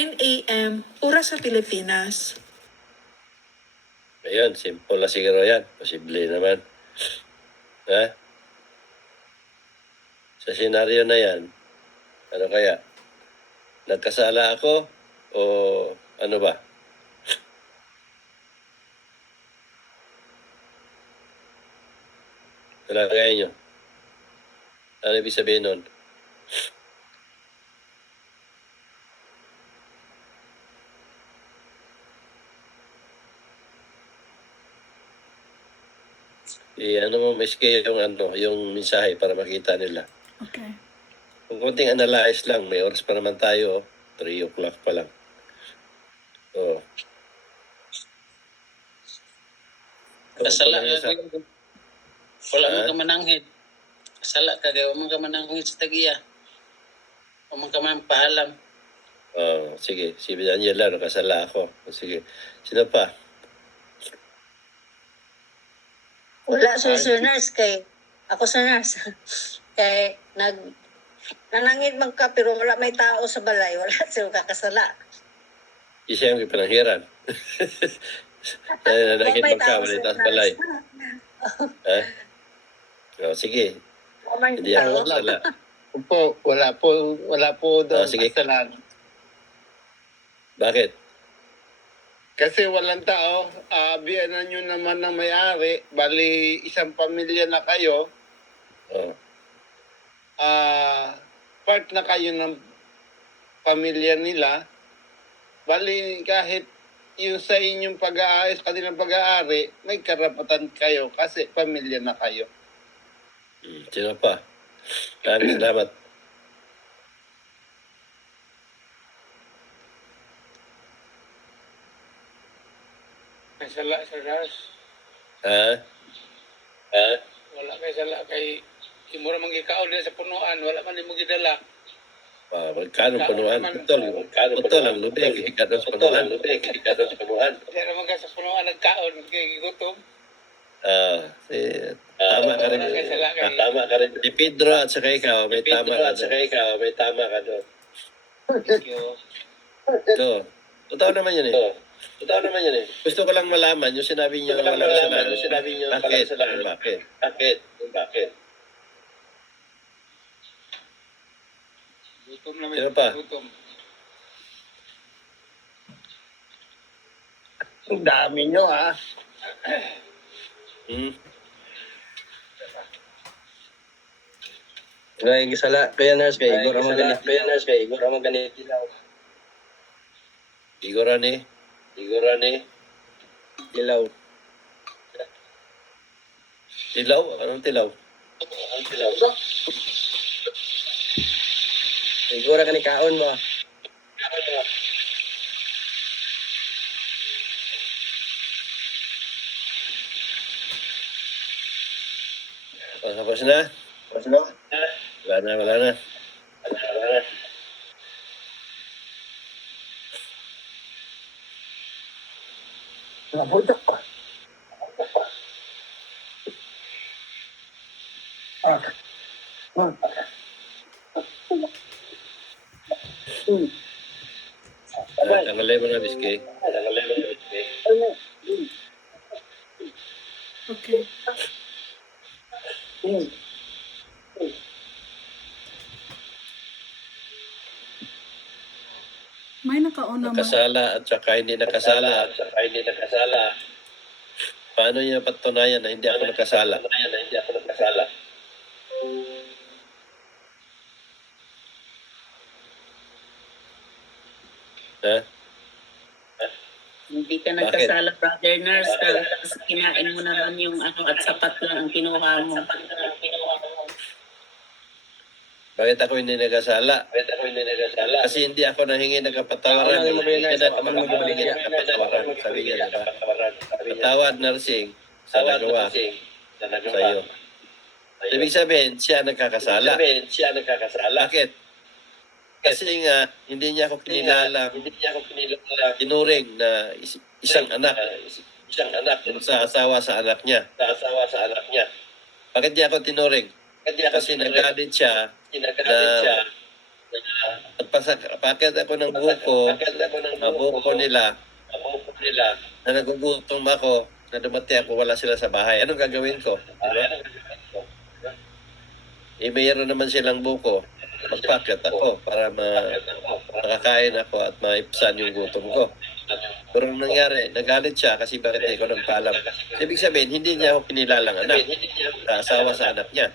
9 a.m. oras sa Pilipinas. Ayun, simple na siguro yan. Posible naman. Ha? Sa senaryo na yan, ano kaya? Nagkasala ako o ano ba? Talagay nyo. Ano ibig sabihin nun? Ano mo, miski yung mensahe para makita nila. Okay. Kung konting analyze lang, may oras pa naman tayo. 3 o'clock pa lang. Oo. Kasala ka, wala Ha? man ka mananghid. Kasala ka, kaya wala man ka mananghid sa tagiya. Wala man ka man paalam. Sige. Si Daniela, nakasala ako. Sige. Sino pa? Wala sir nurse kay ako sa nurse. Kay nanangid man ka pero wala may tao sa balay, wala sila kakasala. Isa yung pananghiran. Nagit May magka, tao wala sa itaas balay. Ha? Sige. May Hindi ako tao. nakasala. Wala po daw Sige. kasalanan. Bakit? Kasi walang tao, biyanan nyo naman ng may-ari, bali isang pamilya na kayo, Oh. part na kayo ng pamilya nila, bali kahit yung sa inyong pag-aayos, kanilang pag-aari, may karapatan kayo kasi pamilya na kayo. Sino pa? Maraming salamat. May sala sa ras. Ha? Wala kay sala kay imura man gikaon din sa punuan, wala man nimo gidala. Magkano punuan? Putol ang lubig. Ikado sa punuan. Di naman ka sa punuan nagkaon kay gutom. Tama ka rin. Wala kay sala kay Si Pedro at saka ikaw, may tama ka doon. Ito. Totoo naman yan eh. Gusto ko lang malaman yung sinabi niyo walang kasalanan. Bakit? gutom naman. Sino pa? Gutom. Ang dami nyo Kaya gisala, kaya nurse kay Igor ang ganit. Igorani. Ilaw. Tilaw? Anong tilaw? Igor ang ni kaon mo. Tapos na? Wala na. Nabutok pa. Tanggalay mo na, Biski. Okay. May nakaon naman. Nakasala at saka hindi nakasala. Paano niya patunayan na hindi ako nakasala? Ha? Hindi ka nagkasala, brother nurse. Kasi kinain mo naman yung at sapat lang ang kinuha mo. Bakit ako hindi nakasala? Kasi hindi ako nahingi ng kapatawaran. Ako lang yung Hindi mag-realize, na ako lang humingi ng kapatawaran. Sabi niya, diba? Patawad, nursing, sa nagawa sa'yo. Ibig sabihin, siya nagkakasala. Bakit? Kasi nga, hindi niya ako kinilala, tinuring na isang anak sa asawa sa anak niya. Bakit niya ako tinuring? Kasi nagalit siya na At pakit ako ng buko, buko nila, na nagugutom ako, na dumati ako, wala sila sa bahay. Anong gagawin ko? Diba? Mayroon naman silang buko. Magpakit ako para makakain ako at maipsan yung gutom ko. Pero ang nangyari, nagalit siya kasi bakit hindi ko nagpaalam. Ibig sabihin, hindi niya ako kinilalang anak. Asawa sa anak niya.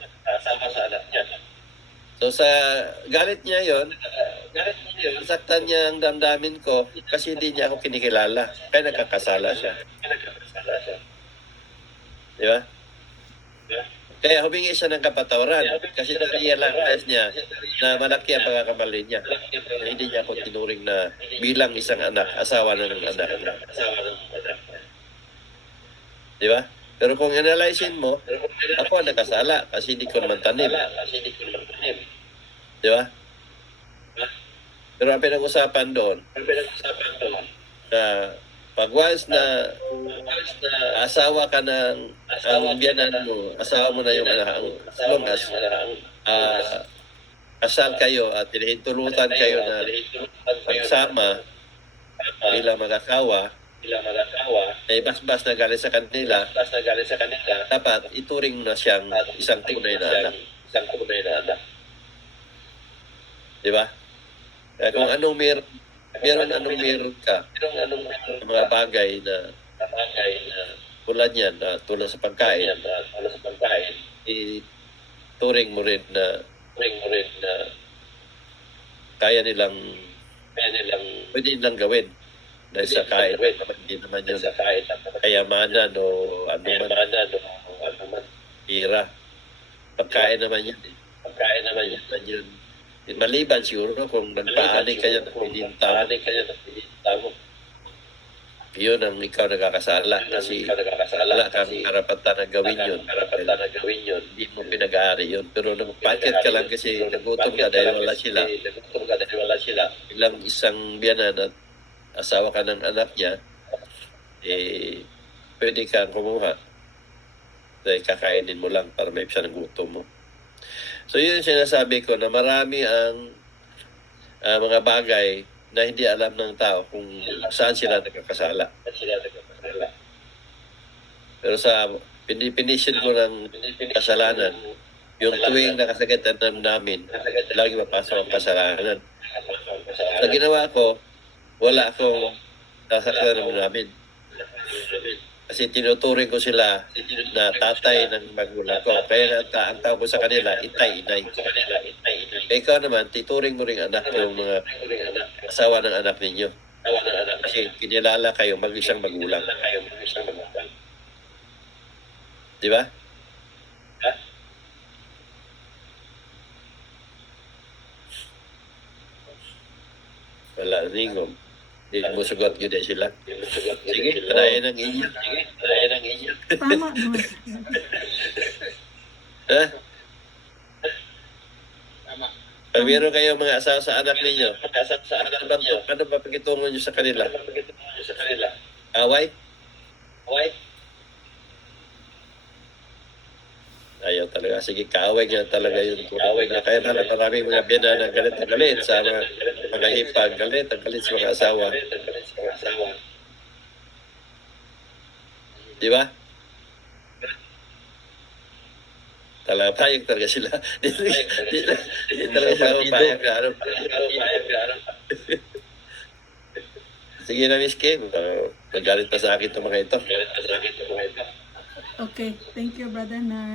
So sa galit niya yon, saktan niya ang damdamin ko kasi hindi niya ako kinikilala. Kaya nagkakasala siya. Di ba? Kaya humingi siya ng kapatawaran kasi na-realize niya na malaki ang pagkakamali niya. Na hindi niya ako tinuring na bilang isang anak, asawa na ng anak niya. Di ba? Pero kung analyzein mo, ako ang nakasala kasi hindi ko naman tanim. Di ba? Pero ang pinag-usapan doon, na pag once na asawa ka ng ang biyanan mo, asawa mo na yung anak, as long as kasal kayo at hinihintulutan kayo na pagsama bilang mag-asawa, ay basbas na galing sa kanila, dapat ituring na siyang isang tunay na anak. Di ba? Kaya kung anong meron ka, mga bagay na tulad yan, tulad sa pagkain, ituring mo rin na kaya nilang pwede nilang gawin dahil sa kain naman, hindi naman yun kayamanan o ano man pira, pagkain naman yun yun. Maliban siguro kung nagpaaning ka yan, yun ang ikaw nagkakasala kasi wala kang karapatan na gawin yun. Hindi mo pinag-aari yun. Pero nagpakit ka lang kasi nagutom ka dahil wala sila. Bilang isang biyanan at asawa ka ng anak niya, pwede kang kumuha. Dahil kakainin mo lang para may siya ng gutom mo. So yun yung sinasabi ko na marami ang mga bagay na hindi alam ng tao kung saan sila nagkakasala. Pero sa definition ko ng kasalanan, yung tuwing nakasakitan namin, lagi mapasok ang kasalanan. Sa ginawa ko, wala akong nasaktan namin. Kasi tinuturing ko sila na tatay ng magulang ko. Kaya ang tawag ko sa kanila, itay-inay. Ikaw naman, tituring mo rin anak yung mga asawa ng anak ninyo. Kasi kinilala kayo mag-isang magulang. Di ba? Wala, ningom. Hindi mo sugot yun sila. Sige, tanayan ng inyo. Tama naman. Ha? Pag meron kayo mga asawa sa anak ninyo, ano ba pagitungo nyo sa kanila? Away? Ayaw talaga. Sige, kaaway niya talaga yun. Kaya maraming mga bina na galit na galit sa mga hipag, galit sa mga asawa. Di ba? Talaga, payag talaga sila. Di talaga sila payag na ano. Sige na, Miss Kim. Nagalit pa sa akin itong mga ito. Okay. Thank you, Brother Nar.